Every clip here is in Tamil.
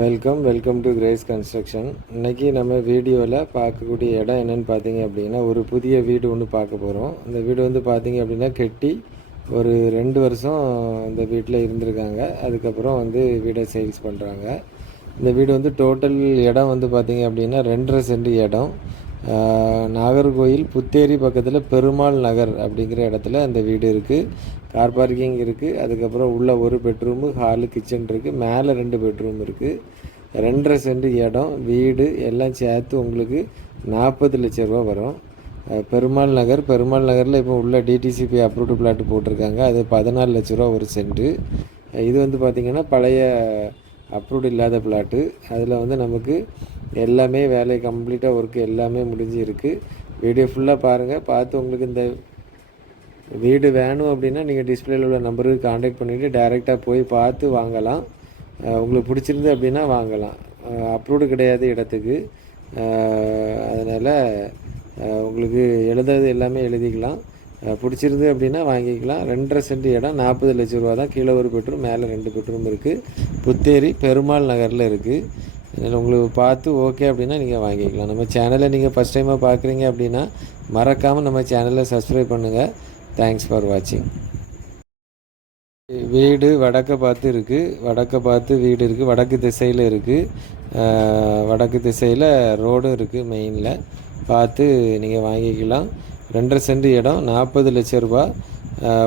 Welcome welcome to grace construction இன்றைக்கி நம்ம வீடியோவில் பார்க்கக்கூடிய இடம் என்னன்னு பார்த்தீங்க அப்படின்னா ஒரு புதிய வீடு ஒன்று பார்க்க போகிறோம் அந்த வீடு வந்து பார்த்தீங்க அப்படின்னா கெட்டி ஒரு ரெண்டு வருஷம் இந்த வீட்டில் இருந்திருக்காங்க. அதுக்கப்புறம் வந்து வீடை சேல்ஸ் பண்ணுறாங்க இந்த வீடு வந்து டோட்டல் இடம் வந்து பார்த்தீங்க அப்படின்னா ரெண்டரை சென்ட் இடம். நாகர்கோயில் புத்தேரி பக்கத்தில் பெருமாள் நகர் அப்படிங்கிற இடத்துல அந்த வீடு இருக்குது கார் பார்க்கிங் இருக்குது அதுக்கப்புறம் உள்ள ஒரு பெட்ரூமு ஹாலு கிச்சன் இருக்குது மேலே ரெண்டு பெட்ரூம் இருக்குது ரெண்டரை சென்ட் இடம் வீடு எல்லாம் சேர்த்து உங்களுக்கு நாற்பது லட்ச ரூபா வரும். பெருமாள் நகர். பெருமாள் நகரில் இப்போ உள்ள டிடிசிபி அப்ரூவ்டு பிளாட் போட்டிருக்காங்க. அது பதினாலு லட்ச ரூபா ஒரு சென்ட்டு இது வந்து பார்த்திங்கன்னா பழைய அப்ரூவ்டு இல்லாத பிளாட்டு அதில் வந்து நமக்கு எல்லாமே வேலை கம்ப்ளீட்டாக ஒர்க்கு எல்லாமே முடிஞ்சு இருக்குது வீடியோ ஃபுல்லாக பாருங்கள் பார்த்து உங்களுக்கு இந்த வீடு வேணும் அப்படின்னா நீங்கள் டிஸ்பிளேயில் உள்ள நம்பருக்கு காண்டாக்ட் பண்ணிவிட்டு டைரெக்டாக போய் பார்த்து வாங்கலாம். உங்களுக்கு பிடிச்சிருந்து அப்படின்னா வாங்கலாம். அப்ரூவ்டு கிடையாது இடத்துக்கு. அதனால் உங்களுக்கு எழுதுறது எல்லாமே எழுதிக்கலாம். பிடிச்சிருந்து அப்படின்னா வாங்கிக்கலாம். ரெண்டரை சென்ட் இடம் நாற்பது லட்ச ரூபா தான் கீழே ஒரு பெட்ரூம் மேலே ரெண்டு பெட்ரூம் இருக்குது புத்தேரி பெருமாள் நகரில் இருக்குது அதனால் உங்களுக்கு பார்த்து ஓகே அப்படின்னா நீங்கள் வாங்கிக்கலாம். நம்ம சேனலை நீங்கள் ஃபஸ்ட் டைமாக பார்க்குறீங்க அப்படின்னா மறக்காமல் நம்ம சேனலை சப்ஸ்கிரைப் பண்ணுங்கள் தேங்க்ஸ் ஃபார் வாட்சிங் வீடு வடக்க பார்த்து இருக்குது வடக்க பார்த்து வீடு இருக்குது வடக்கு திசையில் இருக்குது வடக்கு திசையில் ரோடும் இருக்குது மெயினில் பார்த்து நீங்கள் வாங்கிக்கலாம். ரெண்டரை சென்ட் இடம் நாற்பது லட்ச ரூபா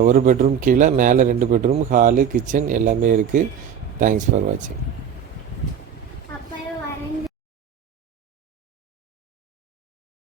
ஒரு பெட்ரூம் கீழே மேலே ரெண்டு பெட்ரூம் ஹாலு கிச்சன் எல்லாமே இருக்குது தேங்க்ஸ் ஃபார் வாட்சிங்